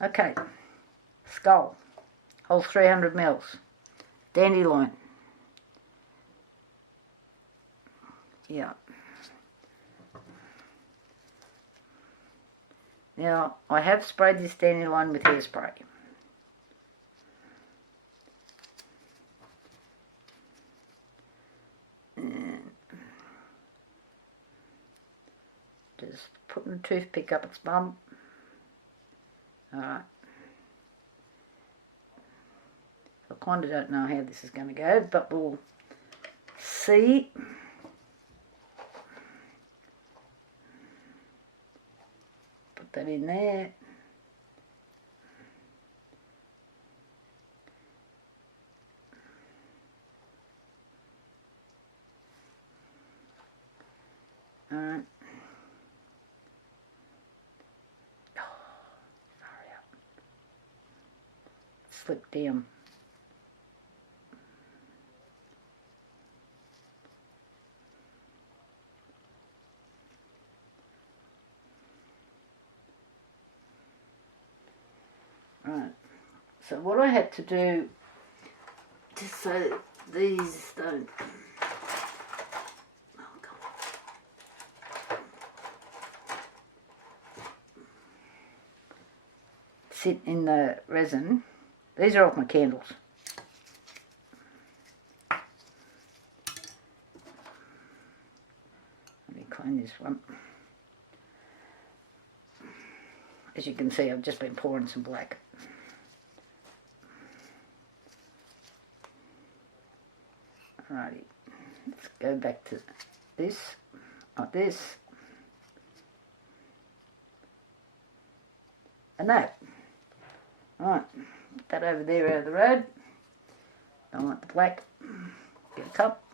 Okay, skull, whole 300 mils, dandelion. Yeah. Now, I have sprayed this dandelion with hairspray. And just putting a toothpick up its bum. Alright. I kind of don't know how this is going to go, but we'll see. Put that in there. Alright. Slip down. Right. So what I had to do, just so these don't, sit in the resin. These are off my candles. Let me clean this one. As you can see, I've just been pouring some black. Alrighty, let's go back to this, like this, and that. Alright, put that over there out of the road. Don't want the black. Get a cup.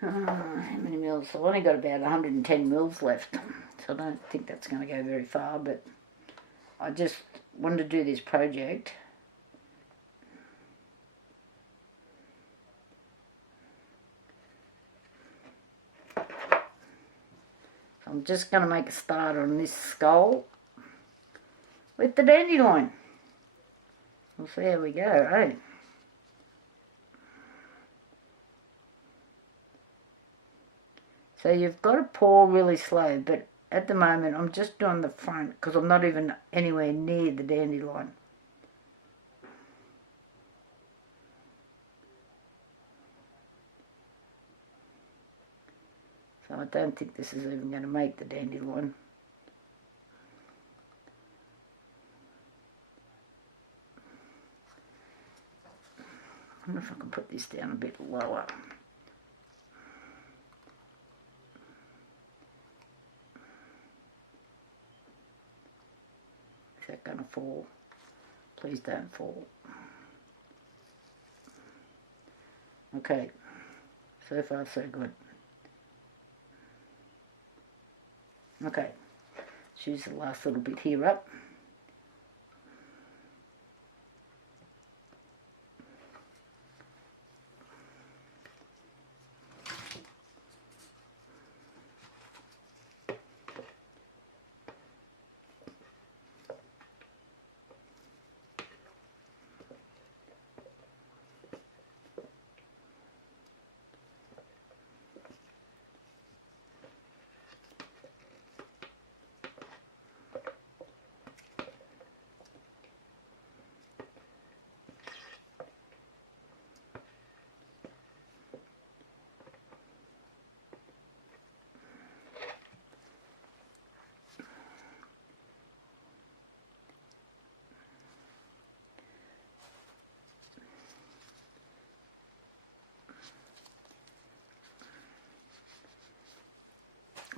How many mils? I've only got about 110 mils left, so I don't think that's going to go very far, but I just wanted to do this project. So I'm just going to make a start on this skull with the dandelion. We'll see how we go, eh? So you've got to pour really slow, but at the moment I'm just doing the front because I'm not even anywhere near the dandelion. So I don't think this is even going to make the dandelion. I wonder if I can put this down a bit lower. Is that going to fall? Please don't fall. Okay, so far so good. Okay, let's use the last little bit here up.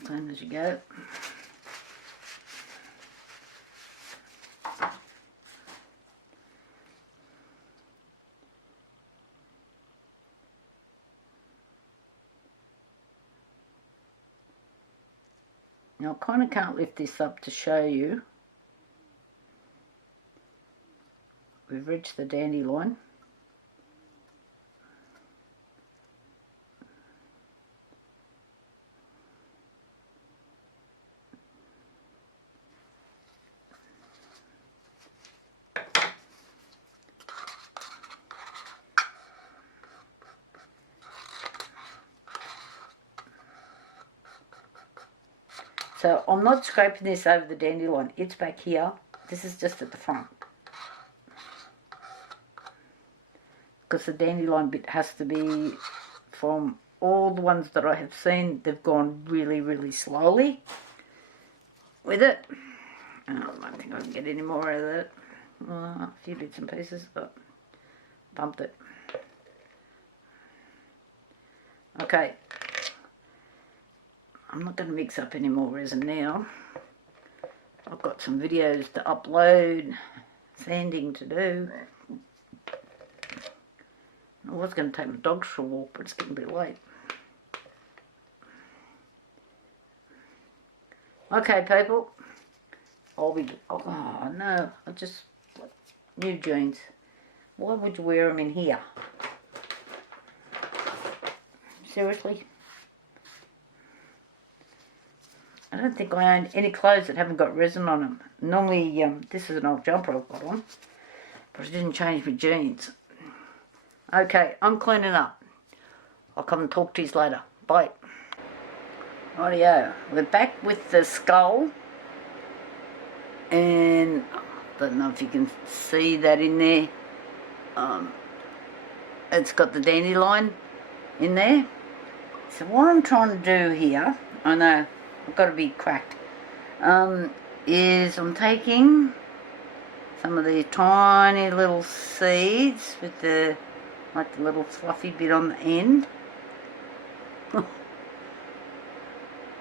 Clean as you go. Now I kind of can't lift this up to show you. We've reached the dandelion. So I'm not scraping this over the dandelion. It's back here. This is just at the front. Because the dandelion bit has to be, from all the ones that I have seen, they've gone really, really slowly with it. I don't think I can get any more out of it. A few bits and pieces, but bumped it. Okay. I'm not going to mix up any more resin now. I've got some videos to upload, sanding to do. I was going to take my dogs for a walk, but it's getting a bit late. Okay, people. Oh no, new jeans. Why would you wear them in here? Seriously? I don't think I own any clothes that haven't got resin on them. Normally, this is an old jumper I've got on, but I didn't change my jeans. Okay, I'm cleaning up. I'll come and talk to you later. Bye. Rightio, we're back with the skull, and I don't know if you can see that in there. It's got the dandelion in there. So what I'm trying to do here, I know I've got to be cracked, is I'm taking some of these tiny little seeds with the little fluffy bit on the end,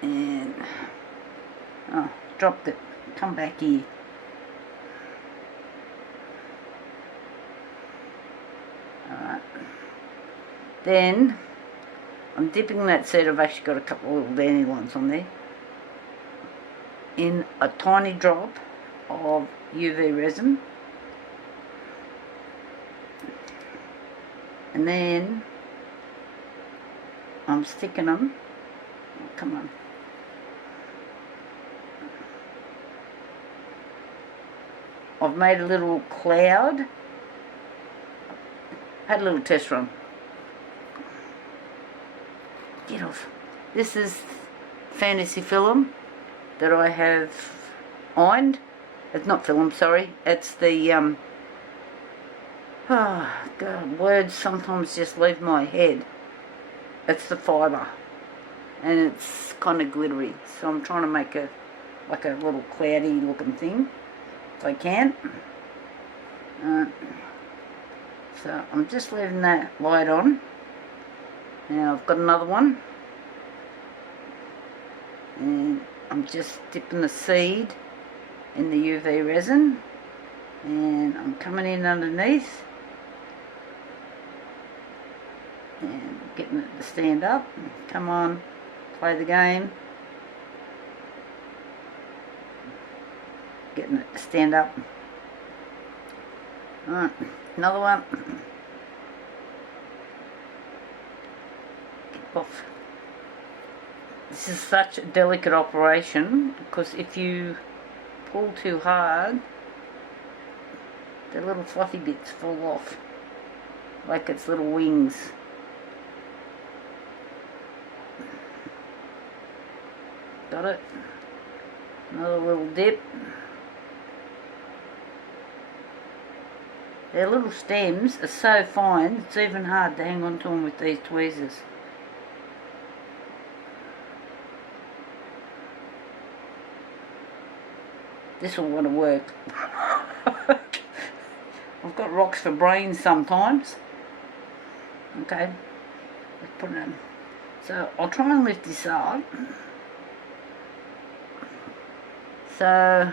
and dropped it. Come back here. Alright. Then I'm dipping that seed. I've actually got a couple of little dandelions on there, in a tiny drop of UV resin, and then I'm sticking them. Oh, come on. I've made a little cloud. Had a little test run. Get off. This is fantasy film that I have ironed. It's not film, sorry. It's the, oh, God, words sometimes just leave my head. It's the fibre. And it's kind of glittery. So I'm trying to make a little cloudy looking thing, if I can. So I'm just leaving that light on. Now I've got another one, and I'm just dipping the seed in the UV resin, and I'm coming in underneath and getting it to stand up. Come on, play the game. Getting it to stand up. Alright, another one. Get off. This is such a delicate operation, because if you pull too hard, the little fluffy bits fall off like it's little wings. Got it? Another little dip. Their little stems are so fine, it's even hard to hang on to them with these tweezers. This will want to work. I've got rocks for brains sometimes. Okay, let's put it in. So I'll try and lift this up. So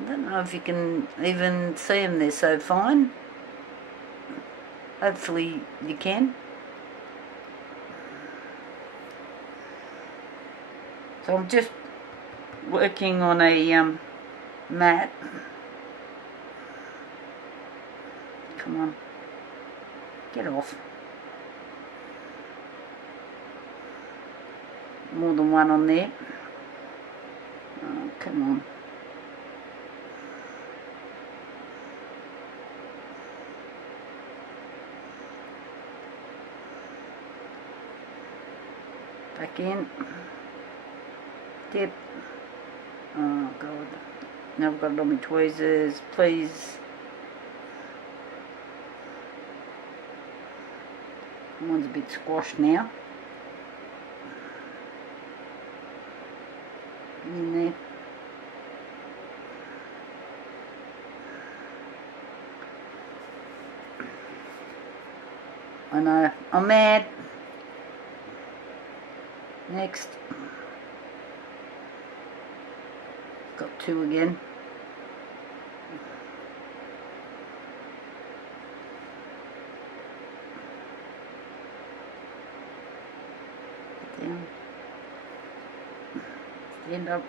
I don't know if you can even see them, they're so fine. Hopefully you can. So I'm just working on a mat. Come on, get off. More than one on there. Oh, come on. Back in. dip. Oh god. Now I've got it on my tweezers. Please. Mine's a bit squashed now. In there. I know, I'm mad. Next. Got two again. Down. Stand up.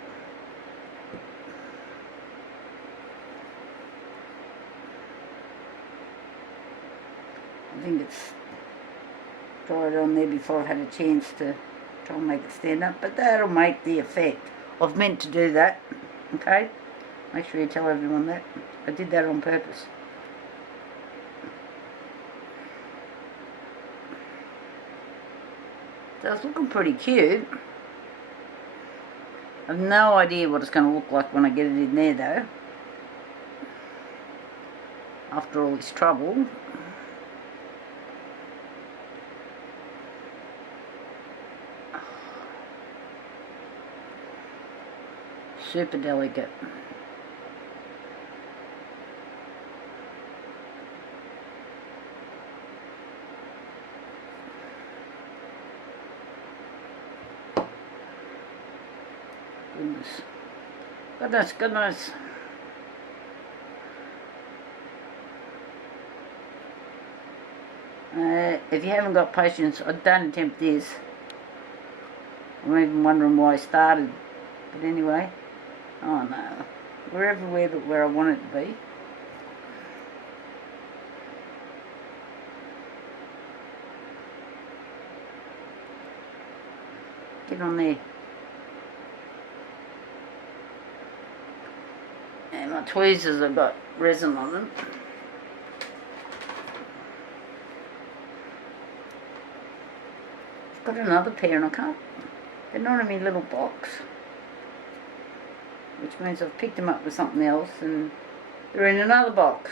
I think it's dried on there before I've had a chance to try and make it stand up, but that'll make the effect. I've meant to do that, okay? Make sure you tell everyone that. I did that on purpose. So it's looking pretty cute. I've no idea what it's going to look like when I get it in there though. After all this trouble. Super delicate. Goodness. If you haven't got patience, don't attempt this. I'm even wondering why I started. But anyway, oh no, we're everywhere but where I want it to be. Get on there. And my tweezers have got resin on them. I've got another pair and I can't, they're not in my little box. Which means I've picked them up with something else and they're in another box.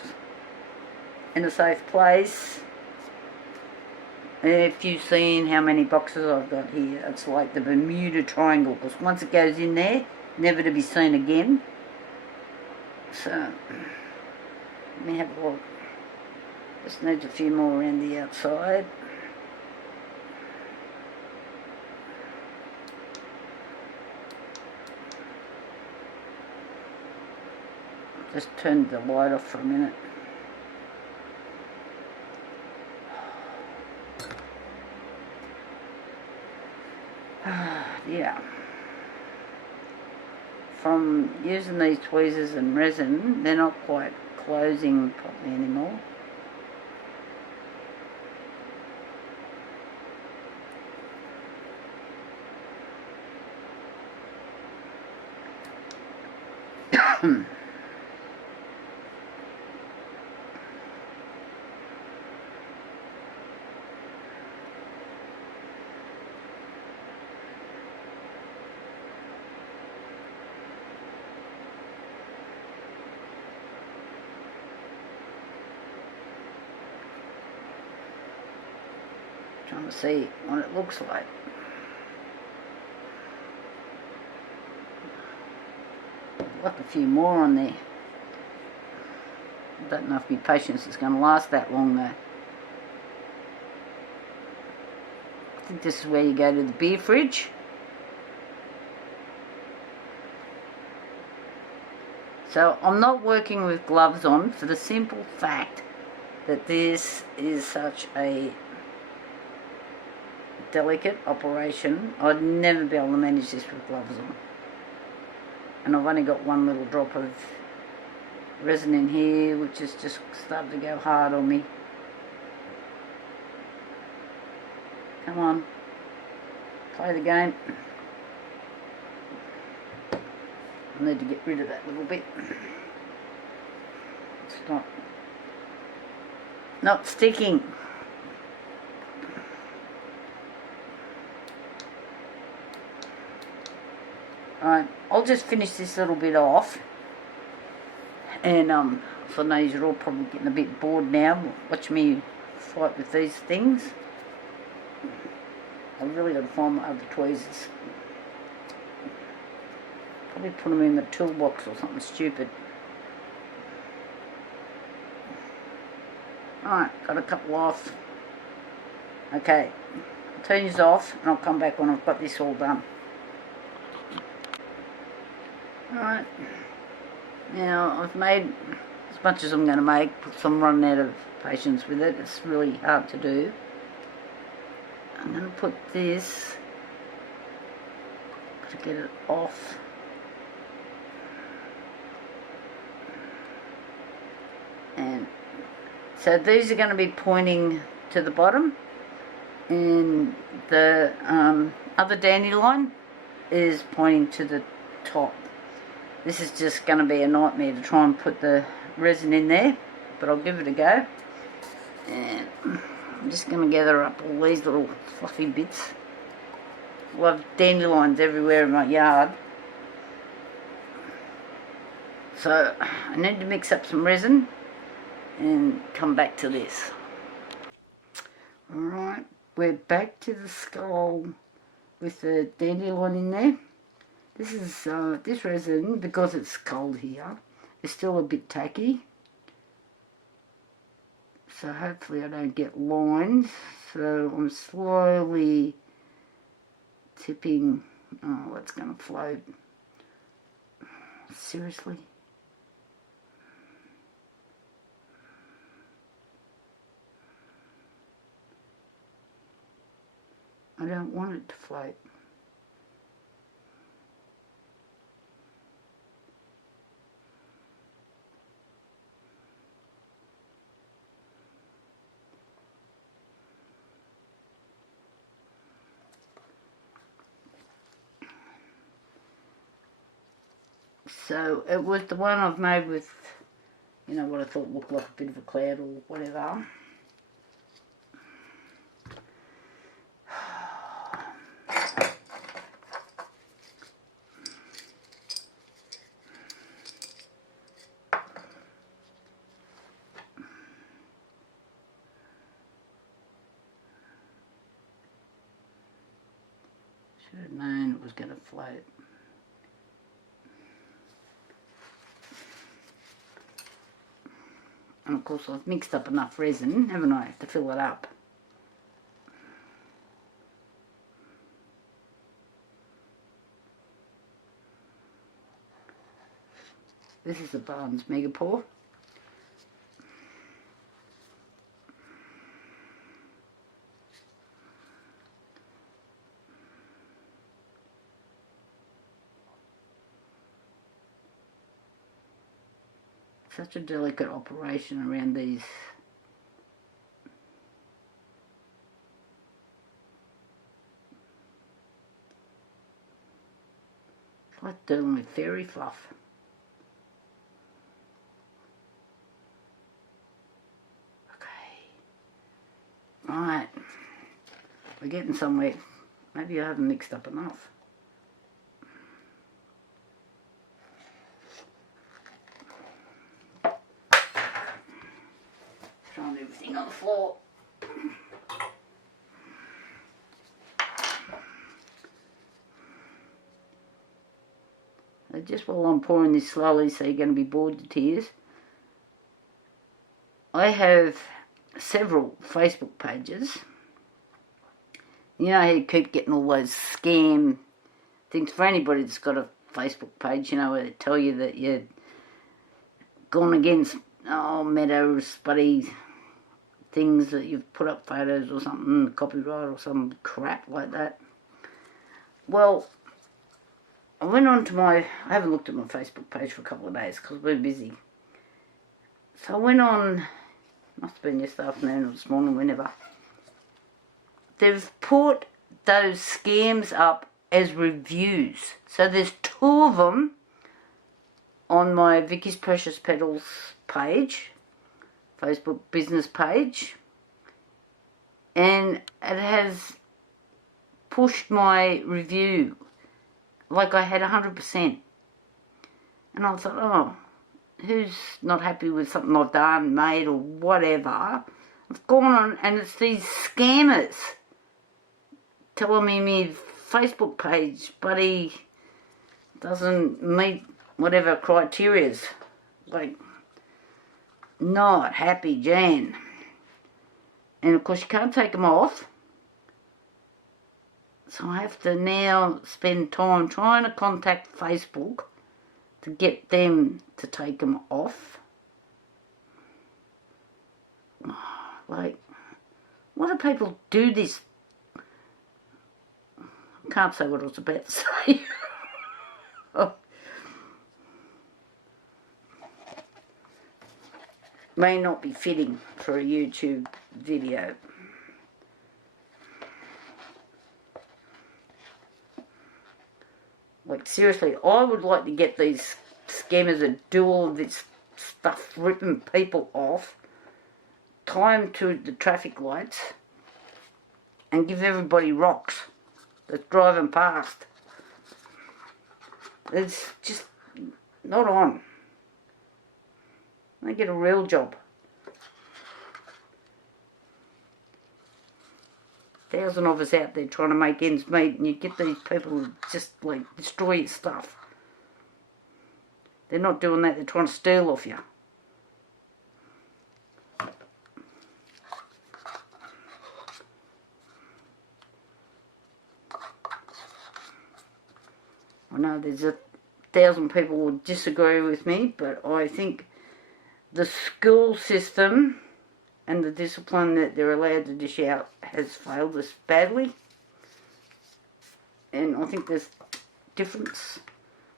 In a safe place. If you've seen how many boxes I've got here, it's like the Bermuda Triangle, because once it goes in there, never to be seen again. So, let me have a look. Just needs a few more around the outside. Just turned the light off for a minute. Yeah. From using these tweezers and resin, they're not quite closing properly anymore. Trying to see what it looks like. Like a few more on there. I don't know if my patience is going to last that long though. I think this is where you go to the beer fridge. So I'm not working with gloves on for the simple fact that this is such a delicate operation. I'd never be able to manage this with gloves on. And I've only got one little drop of resin in here, which is just starting to go hard on me. Come on, play the game. I need to get rid of that little bit. It's not sticking. Right, I'll just finish this little bit off. And so I know you're all probably getting a bit bored now. Watch me fight with these things. I've really got to find my other tweezers. Probably put them in the toolbox or something stupid. Alright, got a couple off. Okay, I'll turn these off and I'll come back when I've got this all done. Alright, now I've made as much as I'm going to make, so I'm running out of patience with it. It's really hard to do. I'm going to put this, to get it off. And so these are going to be pointing to the bottom, and the other dandelion is pointing to the top. This is just going to be a nightmare to try and put the resin in there, but I'll give it a go. And I'm just going to gather up all these little fluffy bits. I have dandelions everywhere in my yard. So I need to mix up some resin and come back to this. Alright, we're back to the skull with the dandelion in there. This is this resin, because it's cold here, is still a bit tacky. So hopefully I don't get lines. So I'm slowly tipping. Oh, it's going to float. Seriously? I don't want it to float. So it was the one I've made with, you know, what I thought looked like a bit of a cloud or whatever. Should have known it was going to float. And of course I've mixed up enough resin, haven't I, to fill it up. This is the Barnes Mega Pour. Such a delicate operation around these. It's like dealing with fairy fluff. Okay. Right. We're getting somewhere. Maybe I haven't mixed up enough. Throwing everything on the floor. So just while I'm pouring this slowly, so you're going to be bored to tears, I have several Facebook pages. You know how you keep getting all those scam things for anybody that's got a Facebook page, you know, where they tell you that you're gone against Meta buddy things, that you've put up photos or something, copyright or some crap like that. Well, I went on to I haven't looked at my Facebook page for a couple of days because we're busy. So I went on, must have been yesterday afternoon or this morning, whenever. They've put those scams up as reviews. So there's 2 of them on my Vicky's Precious Petals page, Facebook business page, and it has pushed my review like I had 100%. And I thought, oh, who's not happy with something I've done, made, or whatever? I've gone on, and it's these scammers telling me my Facebook page, but he doesn't meet whatever criteria's. Like, not happy, Jan. And of course you can't take them off. So I have to now spend time trying to contact Facebook to get them to take them off. Like, why do people do this? I can't say what I was about to say. Oh. May not be fitting for a YouTube video. Like, seriously, I would like to get these scammers that do all of this stuff, ripping people off, tie them to the traffic lights, and give everybody rocks that's driving past. It's just not on. They get a real job. 1,000 of us out there trying to make ends meet, and you get these people who just like destroy your stuff. They're not doing that, they're trying to steal off you. I know there's 1,000 people who would disagree with me, but I think the school system and the discipline that they're allowed to dish out has failed us badly. And I think there's difference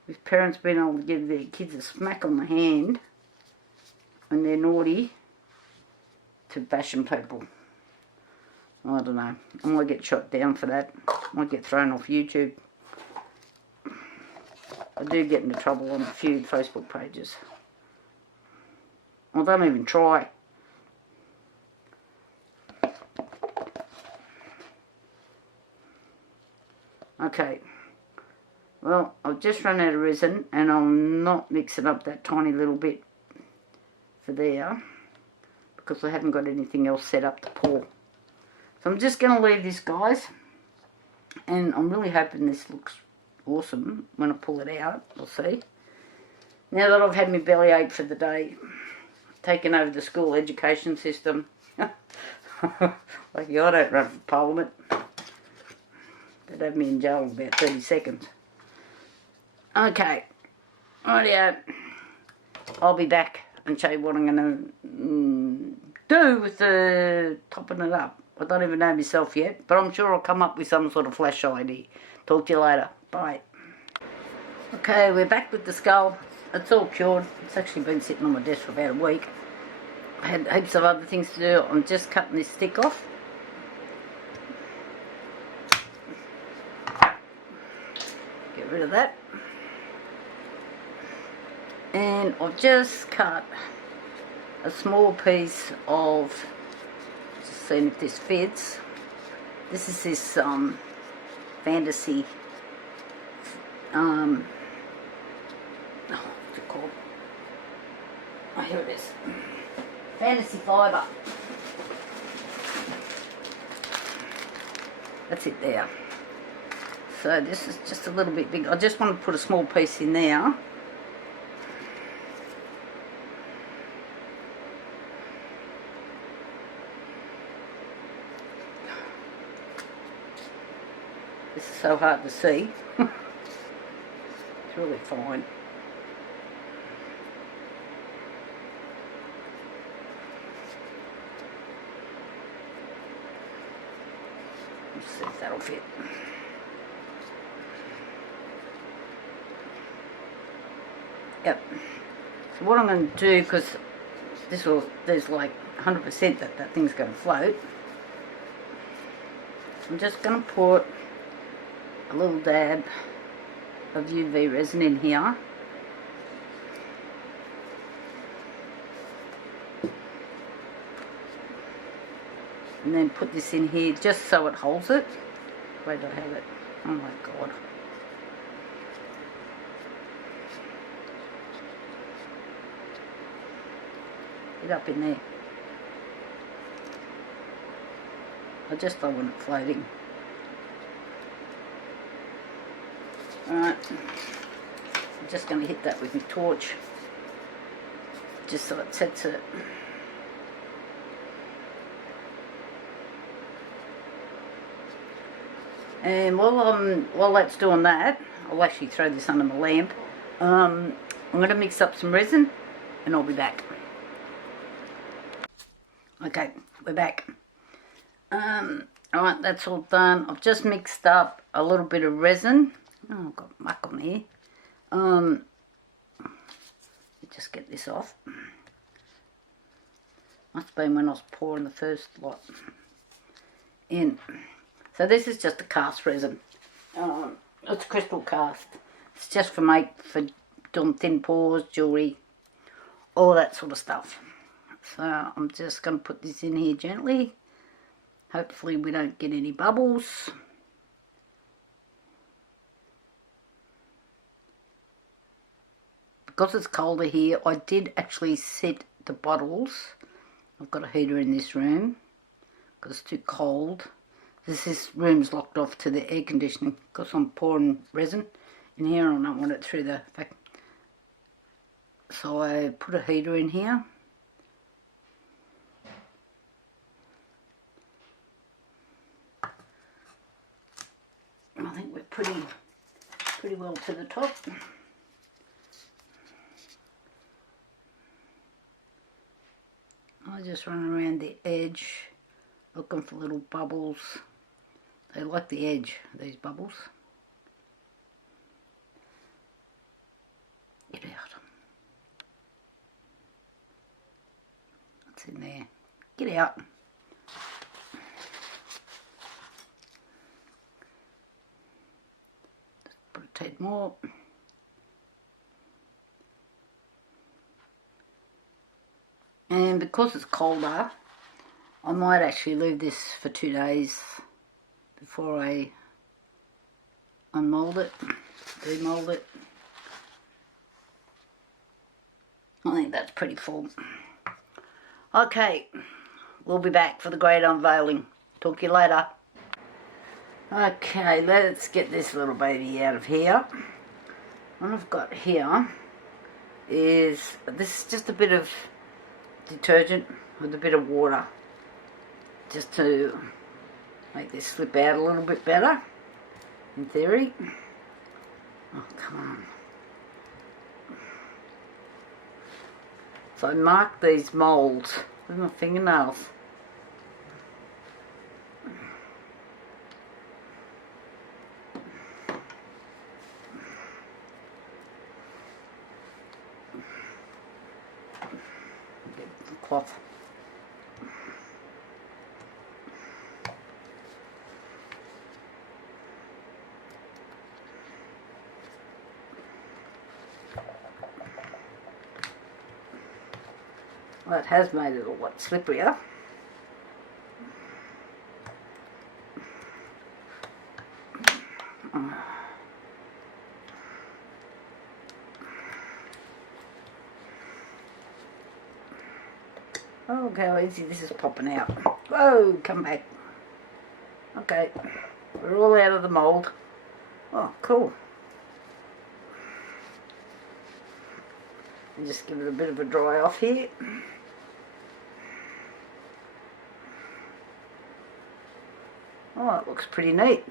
with parents being able to give their kids a smack on the hand when they're naughty to bashing people. I don't know. I might get shot down for that. I might get thrown off YouTube. I do get into trouble on a few Facebook pages. I don't even try. Okay. Well, I've just run out of resin, and I'll not mix it up that tiny little bit for there because I haven't got anything else set up to pour. So I'm just going to leave this, guys, and I'm really hoping this looks awesome when I pull it out. We'll see. Now that I've had my belly ache for the day, taken over the school education system, like I don't run for Parliament. They'd have me in jail in about 30 seconds. Okay, rightio. I'll be back and show you what I'm going to do with the topping it up. I don't even know myself yet, but I'm sure I'll come up with some sort of flash idea. Talk to you later. Bye. Okay, we're back with the skull. It's all cured. It's actually been sitting on my desk for about a week. I had heaps of other things to do. I'm just cutting this stick off. Get rid of that. And I've just cut a small piece of, just seeing if this fits. This is this fantasy, what's it called? Oh, here it is. Fantasy fibre. That's it there. So this is just a little bit big. I just want to put a small piece in there. This is so hard to see. It's really fine. Let's see if that'll fit. Yep. So what I'm going to do, because there's like 100% that thing's going to float, I'm just going to put a little dab of UV resin in here. And then put this in here just so it holds it. Where do I have it? Oh my god. Get up in there. I just don't want it floating. Alright, I'm just going to hit that with my torch, just so it sets it. And while that's doing that, I'll actually throw this under my lamp. I'm going to mix up some resin and I'll be back. Okay, we're back. Alright, that's all done. I've just mixed up a little bit of resin. Oh, I've got muck on here. Just get this off. Must have been when I was pouring the first lot in. So this is just a cast resin. It's crystal cast. It's just for doing thin pours, jewellery, all that sort of stuff. So I'm just going to put this in here gently. Hopefully we don't get any bubbles. Because it's colder here, I did actually set the bottles. I've got a heater in this room because it's too cold. This room's locked off to the air conditioning because I'm pouring resin in here and I don't want it through the vacuum. So I put a heater in here. I think we're pretty well to the top. I just run around the edge looking for little bubbles. They like the edge, these bubbles. Get out. What's in there? Get out. Just put a tad more. And because it's colder, I might actually leave this for 2 days before I unmould it, demould it. I think that's pretty full. Okay, we'll be back for the great unveiling. Talk to you later. Okay, let's get this little baby out of here. What I've got here is, this is just a bit of detergent with a bit of water, just to make this slip out a little bit better, in theory. Oh, come on. So I mark these moulds with my fingernails. Get the cloth. Well, it has made it a lot slipperier. Oh, look how easy this is popping out. Whoa, come back. Okay, we're all out of the mould. Oh, cool. And just give it a bit of a dry off here. Oh, it looks pretty neat.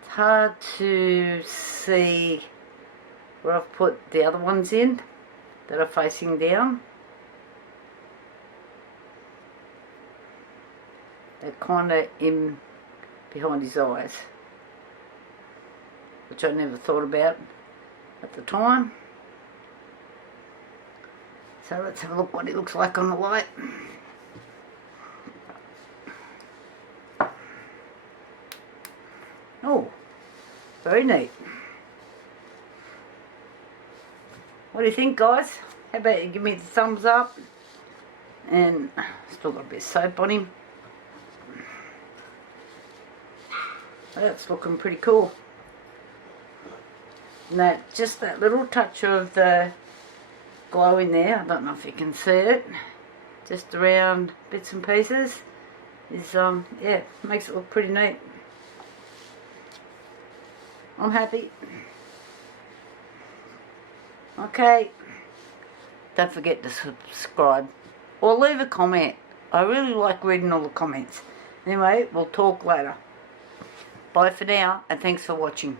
It's hard to see where I've put the other ones in that are facing down. They're kind of in behind his eyes, which I never thought about at the time. So let's have a look what it looks like on the light. Oh, very neat. What do you think, guys? How about you give me the thumbs up? And still got a bit of soap on him. That's looking pretty cool. that just that little touch of the glow in there, I don't know if you can see it, just around bits and pieces, is yeah, makes it look pretty neat. I'm happy. Okay, don't forget to subscribe or leave a comment. I really like reading all the comments. Anyway, we'll talk later. Bye for now, and thanks for watching.